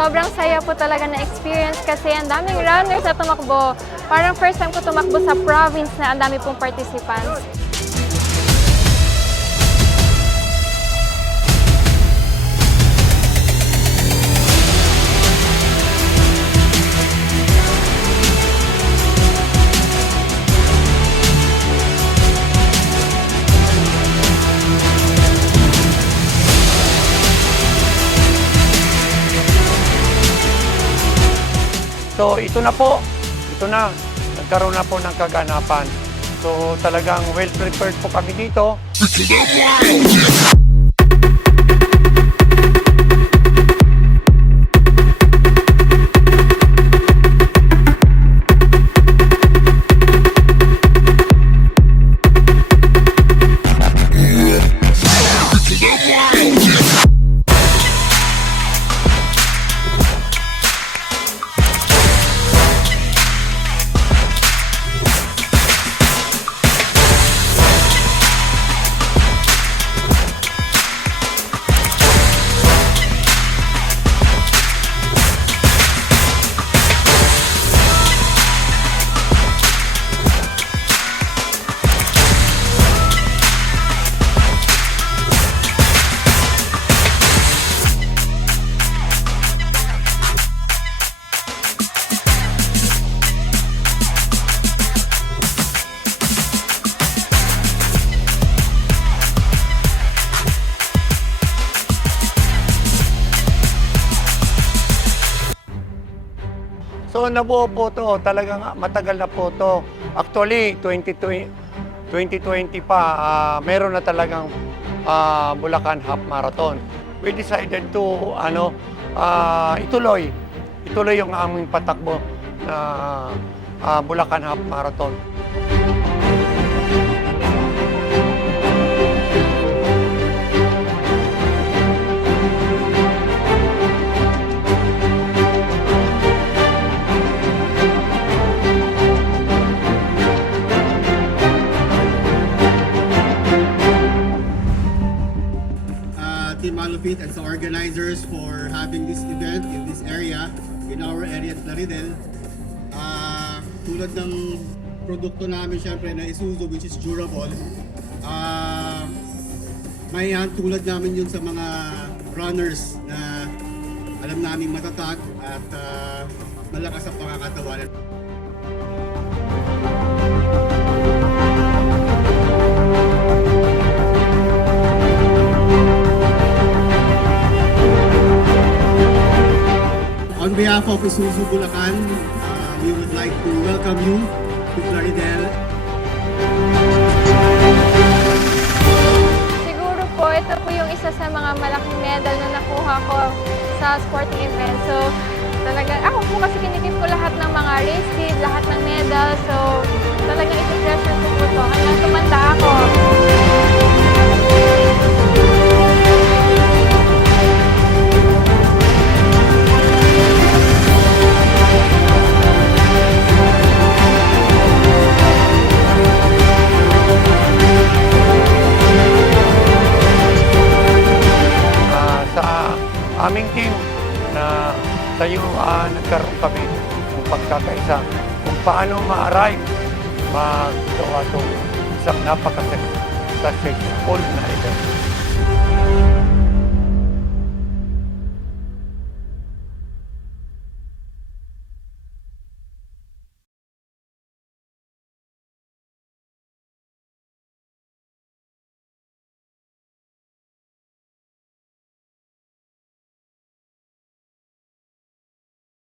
Sobrang saya po talaga na experience kasi ang daming runners na tumakbo. Parang first time ko tumakbo sa province na ang dami pong participants. So ito na po, nagkaroon na po ng kaganapan. So talagang well prepared po kami dito. So nabuo po to, talagang matagal na po to. Actually, 2020 pa, meron na talagang Bulacan Half Marathon. We decided to ituloy yung aming patakbo na Bulacan Half Marathon. Team Malupit and sa organizers for having this event in this area, in our area at Plaridel. Tulad ng produkto namin syempre na Isuzu, which is durable, may tulad namin yun sa mga runners na alam namin matatag at malakas ang pangkakatawanan. On behalf of Isuzu Bulacan, we would like to welcome you to Plaridel. Siguro po, ito po yung isa sa mga malaking medal na nakuha ko sa sporting event. So, talagang ako po kasi kinikip ko lahat ng mga race kit, lahat ng medal. So, talagang iti-treasure ko po ito hanggang tumanda ako. Aming team na tayo nagkaroon kami ng pagkakaisa kung paano ma-arrive, magawa itong isang napaka-successful na event.